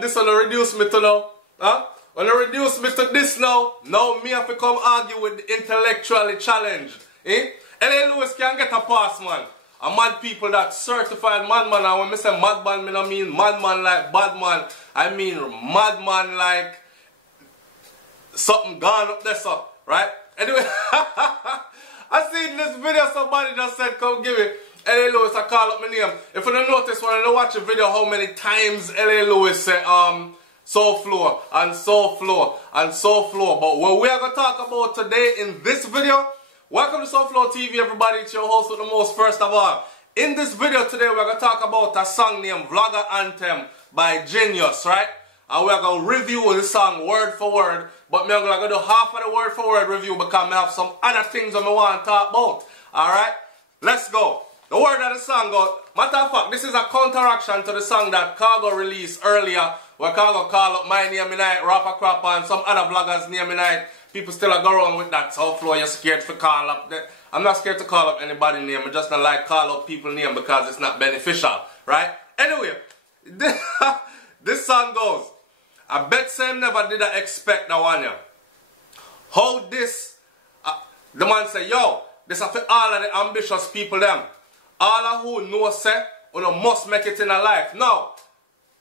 This one reduce me to now. Huh? When you reduce me to this now me have to come argue with the intellectually challenged. Eh? L.A. Lewis can get a pass, man. A mad people that certified madman, and when I say madman, I don't mean madman like bad man. I mean madman like something gone up there, so, right? Anyway, I seen this video, somebody just said, come give it. L.A. Lewis, I call up my name. If you don't notice when I watch a video how many times L.A. Lewis said, SouFLo and SouFLo and SouFLo. But what we are going to talk about today in this video, welcome to SouFLoTV, everybody. It's your host with the most. First of all, in this video today, we're going to talk about a song named Vlogger Anthem by Jinyus, right? And we're going to review the song word for word. But I'm going to do half of the word for word review because I have some other things that I want to talk about. Alright? Let's go. The word of the song goes, matter of fact, this is a counteraction to the song that Khago released earlier, where Khago called up my name tonight, Rapper Crapper, and some other vloggers' name tonight. People still go around with that. SouFLo, you're scared to call up. I'm not scared to call up anybody's name. I just don't like call up people's name because it's not beneficial, right? Anyway, this song goes, I bet Sam never did I expect that one, yeah. How this, the man say, yo, this is for all of the ambitious people, them. All of who know, say, you must make it in a life. Now,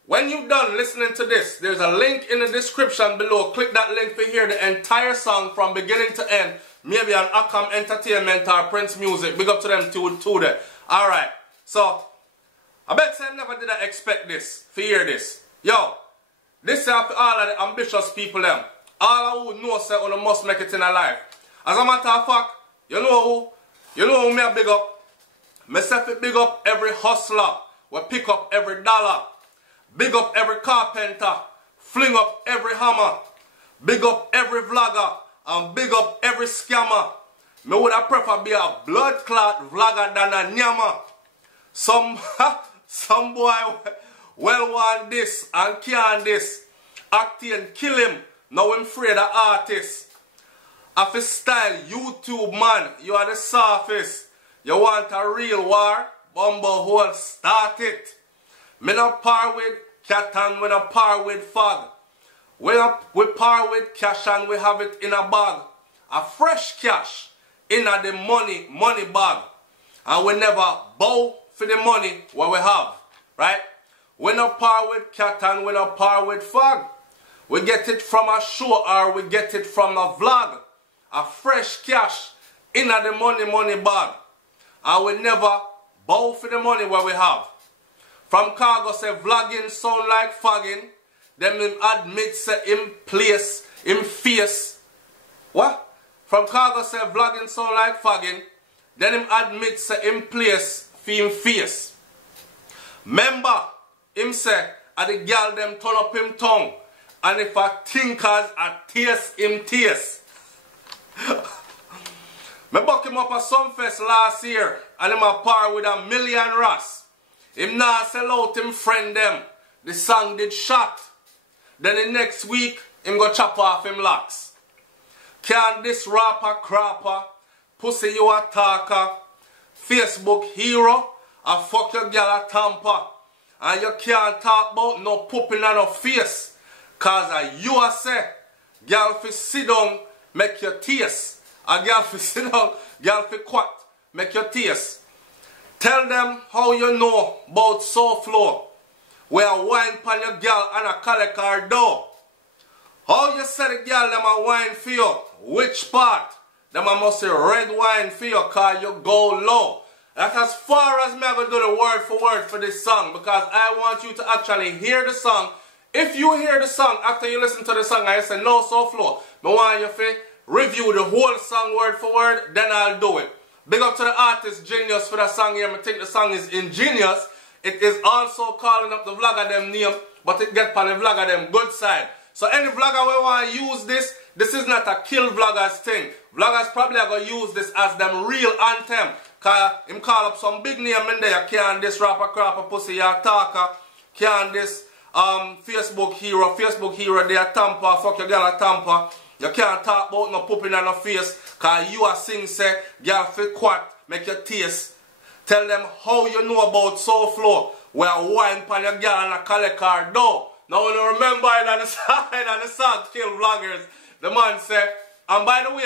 when you're done listening to this, there's a link in the description below. Click that link to hear the entire song from beginning to end. Maybe an Anthem Entertainment or Prince Music. Big up to them too there. Alright, so, I bet Sam never did I expect this, to hear this. Yo, this is for all of the ambitious people, them. All of who know, say, you must make it in a life. As a matter of fact, you know who me a big up? Myself big up every hustler, we pick up every dollar. Big up every carpenter, fling up every hammer. Big up every vlogger, and big up every scammer. Me would have prefer be a blood clot vlogger than a nyama. Some boy well want this and can't this. Acting kill him, now I'm afraid of artists. Of his style, YouTube man, you are the softest. You want a real war? Bumble hole, start it. Me not par with cat and we not par with fog. We par with cash and we have it in a bag. A fresh cash in a the money bag. And we never bow for the money what we have. Right? We not par with cat and we not par with fog. We get it from a show or we get it from a vlog. A fresh cash in a the money bag. And we never bow for the money what we have. From Khago say vlogging sound like fagging. Then him admit say him place, him face. What? From Khago say vlogging sound like fagging. Then him admit say him place for him face. Remember, him say a the girl them turn up him tongue. And if a thinkers a taste him taste. Me buck him up at some fest last year and him a par with 1 million ras. Him now sell out him friend them. The song did shot. Then the next week, him go chop off him locks. Can this rapper crapper, pussy you a talker, Facebook hero, and fuck your girl a tamper. And you can't talk about no pooping on no face. Cause you a say, girl fi sit down, make your taste. A girl fi sit down, girl fi quat, make your taste. Tell them how you know about SouFLo. Where wine pan your girl and a collect her door. How you say the girl them a wine for you? Which part? Them a must say red wine for you cause you go low. That's as far as me I gonna do the word for this song. Because I want you to actually hear the song. If you hear the song after you listen to the song and you say no SouFLo, I want you to review the whole song word for word, then I'll do it. Big up to the artist Jinyus for that song here. I think the song is ingenious. It is also calling up the vlogger them name, but it get on the vlogger them good side. So any vlogger we want to use this is not a kill vloggers thing. Vloggers probably are going to use this as them real anthem. Cause him call up some big name in there. Can't this rapper crapper pussy ya talker. Can't this Facebook hero they a tamper, fuck your girl a tamper. You can't talk about no pooping on no face. Cause you a sing say, girl fi quat, make your taste. Tell them how you know about SouFLo. where a wine pan your girl and a collect car door. Now when you remember it on the song Kill Vloggers, the man said, and by the way,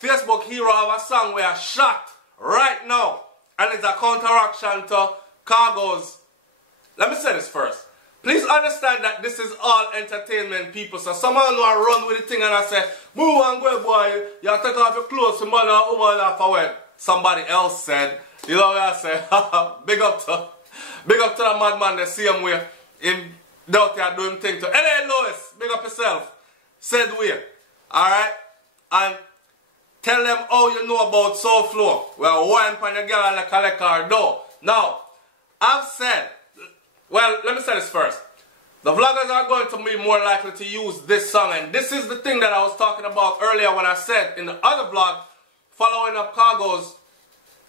Facebook Hero have a song where I shot right now. And it's a counteraction to Khago's. Let me say this first. Please understand that this is all entertainment, people. So someone will run with the thing and I say, move and go, boy. You take off your clothes, some mother over there for what somebody else said. You know what I say? Big up to the madman the same way. Him out there doing thing to LA Lewis, big up yourself. Said way. Alright? And tell them how you know about SouFLo. Well, wine pan your girl and like collect her door. Now, I've said, well, let me say this first. The vloggers are going to be more likely to use this song. And this is the thing that I was talking about earlier when I said in the other vlog, following up Khago's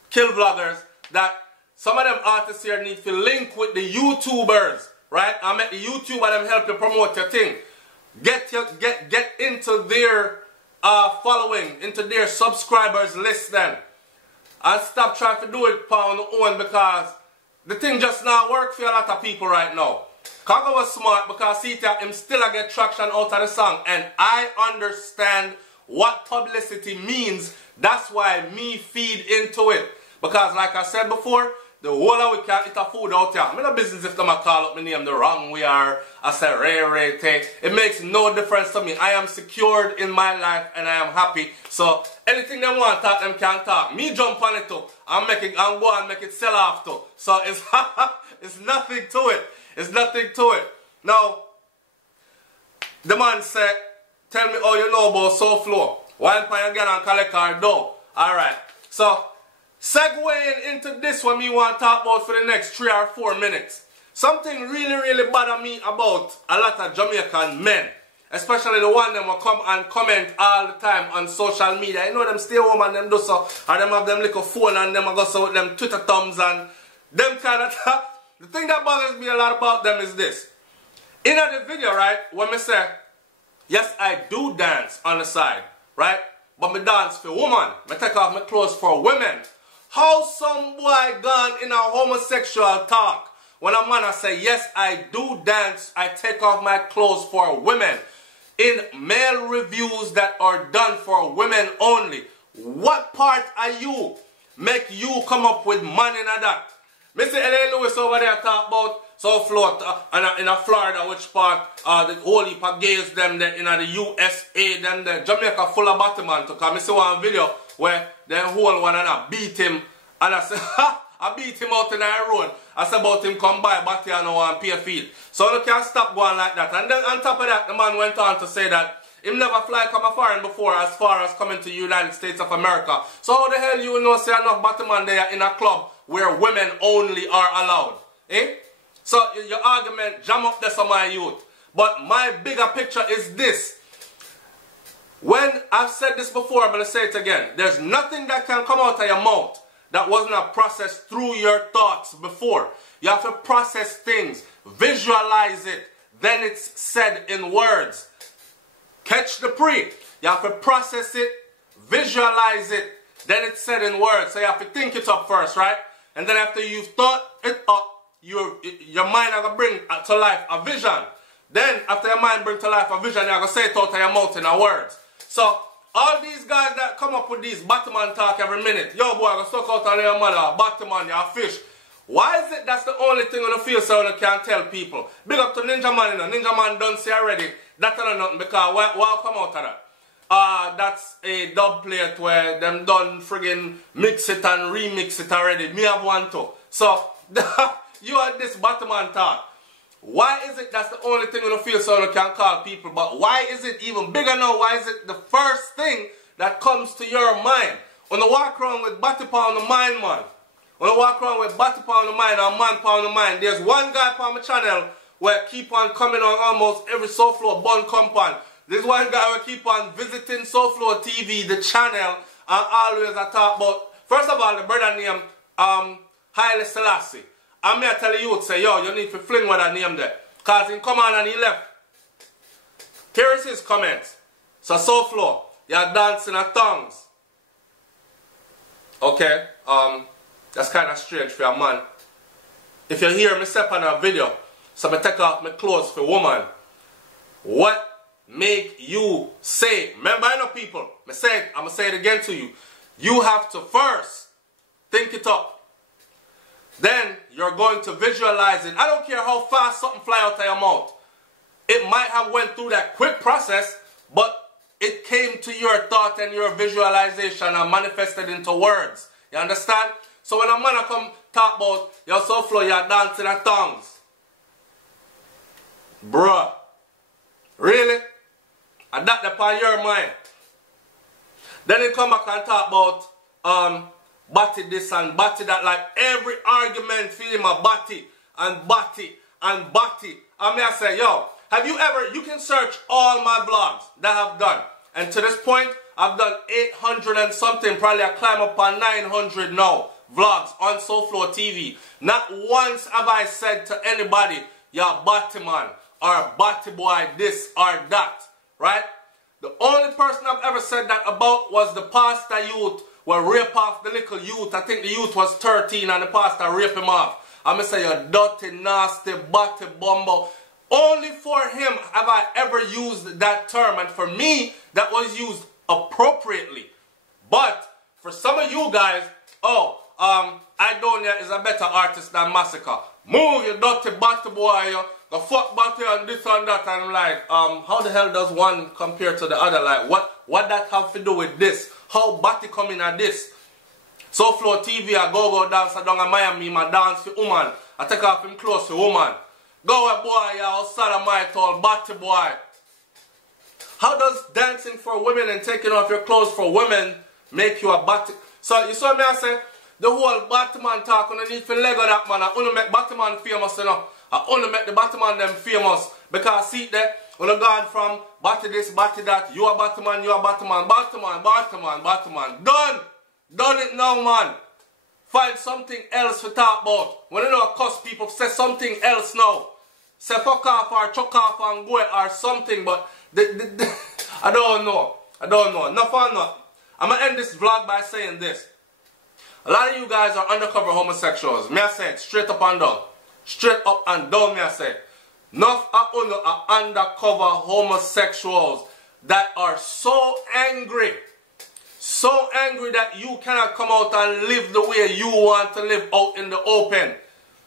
Kill Vloggers, that some of them artists here need to link with the YouTubers, right? I met the YouTuber them help you promote your thing. Get into their following, into their subscribers list then. And stop trying to do it on your own because the thing just not work for a lot of people right now. Khago was smart because see him still get traction out of the song. And I understand what publicity means. That's why me feed into it. Because like I said before, the whole of we can't eat a food out here. I'm in a business if them call up my name the wrong way or I say Ray thing. It makes no difference to me. I am secured in my life and I am happy. So anything they want talk, them can talk. Me jump on it too. I'm go and make it sell off too. So it's it's nothing to it. It's nothing to it. Now, the man said, tell me how you know about SouFLo. Wine pan again and collect our dough. Alright. So segueing into this one me want to talk about for the next 3 or 4 minutes. Something really bother me about a lot of Jamaican men. Especially the one them will come and comment all the time on social media. You know them stay home and them do so. And them have them little phone and them go so with them Twitter thumbs and them kind of stuff. The thing that bothers me a lot about them is this. In the video, right, when me say, yes, I do dance on the side, right? But me dance for women. Me take off my clothes for women. How some boy gone in a homosexual talk when a man I say, yes, I do dance, I take off my clothes for women. In male reviews that are done for women only. What part are you make you come up with man in that? Mr. L.A. Lewis over there talk about SouFLo in Florida, which part the whole heap of gays them there in the USA, them the Jamaica full of Batman to come. I see one video where the whole one and I beat him and I say, ha! I beat him out in the road. I said about him come by Batty and no one pay field. So you can't stop going like that. And then on top of that, the man went on to say that him never fly come a foreign before as far as coming to United States of America. So how the hell you know say enough Batman there in a club where women only are allowed? Eh? So your argument jam up there some of my youth. But my bigger picture is this. When I've said this before, I'm going to say it again. There's nothing that can come out of your mouth that was not processed through your thoughts before. You have to process things, visualize it, then it's said in words. Catch the pre. You have to process it, visualize it, then it's said in words. So you have to think it up first, right? And then after you've thought it up, your mind is going to bring to life a vision. Then after your mind brings to life a vision, you're going to say it out of your mouth in a words. So all these guys that come up with these Batman talk every minute, yo boy, I go suck out on your mother, Batman, you're a fish. Why is it that's the only thing on the field so you can tell people? Big up to Ninja Man, you know. Ninja Man done say already, that's not nothing because what come out of that? That's a dub plate where them done friggin' mix it and remix it already. Me have one too. So, you are this Batman talk. Why is it that's the only thing on the field so you can call people? But why is it even bigger now? Why is it the first thing that comes to your mind? When you walk around with batty on the mind, man. When you walk around with batty on the mind and man on the mind, there's one guy on my channel where keep on coming on almost every SouFLo bun compound. There's one guy who keep on visiting SouFLoTV, the channel, and always I talk about, first of all, the brother named Haile Selassie. And me I tell you, say, yo, you need to fling with that name there. Because he come on and he left. Here is his comments. So SouFLo, you're dancing at tongues. Okay, that's kind of strange for a man. if you hear me step on a video, so I take off my clothes for woman, what make you say, remember I know people, I'm going to say it again to you, you have to first think it up. Then you're going to visualize it. I don't care how fast something fly out of your mouth. It might have went through that quick process, but it came to your thought and your visualization and manifested into words. You understand? So when a man come talk about your SouFlo, you're dancing at tongues. Bruh. Really? And that upon your mind. Then he come back and talk about body this and body that, like every argument feeling my body and body and body. I mean I say, yo, have you ever, you can search all my vlogs that I've done. And to this point, I've done 800 and something, probably I climb up on 900 now, vlogs on SouFLoTV. Not once have I said to anybody, you're body man, or body boy this or that, right? The only person I've ever said that about was the pastor youth will rape off the little youth. I think the youth was 13 and the pastor raped him off. I'm going to say, you dirty, nasty, body bumbo. Only for him have I ever used that term. And for me, that was used appropriately. But for some of you guys, Idonia is a better artist than Massacre. Move, you dirty body boy, you. The fuck body and this and that. And I'm like, how the hell does one compare to the other? Like, what that have to do with this? How body come in at this? SouFLoTV, I go dance down in Miami, my dance for woman. I take off him clothes for woman. Go away boy, you outside of my tall body boy. How does dancing for women and taking off your clothes for women make you a body? So you saw me I say, the whole Batman talk on the need for Lego that man. I only make Batman famous, you know. I only make the Batman them famous. Because see that, when I gone from body this, body that, you are Batman, you are Batman, Batman. Done it now, man. Find something else to talk about. When you know cuss people, say something else now. Say fuck off or chuck off and go or something, but I don't know. Enough or not. I'm going to end this vlog by saying this. A lot of you guys are undercover homosexuals. Me I say it straight up and down. Straight up and down, me I say. Enough are undercover homosexuals that are so angry that you cannot come out and live the way you want to live out in the open.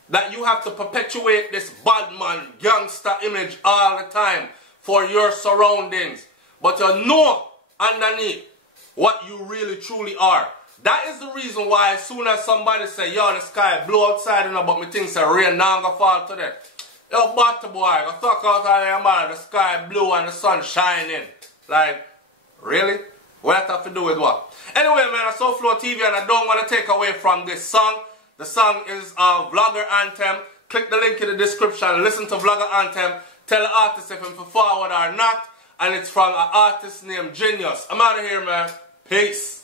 That you have to perpetuate this bad man, gangster image all the time for your surroundings. But you know underneath what you really truly are. That is the reason why as soon as somebody say, yo, the sky blue outside, you know, but me think say rain now gonna fall today. Yo, body boy, go talk out of there, man, the sky blue and the sun shining. Like, really? What that have to do with what? Anyway, man, it's SouFLoTV and I don't want to take away from this song. The song is Vlogger Anthem. Click the link in the description, listen to Vlogger Anthem. Tell the artist if I'm for forward or not. And it's from an artist named Jinyus. I'm out of here, man. Peace.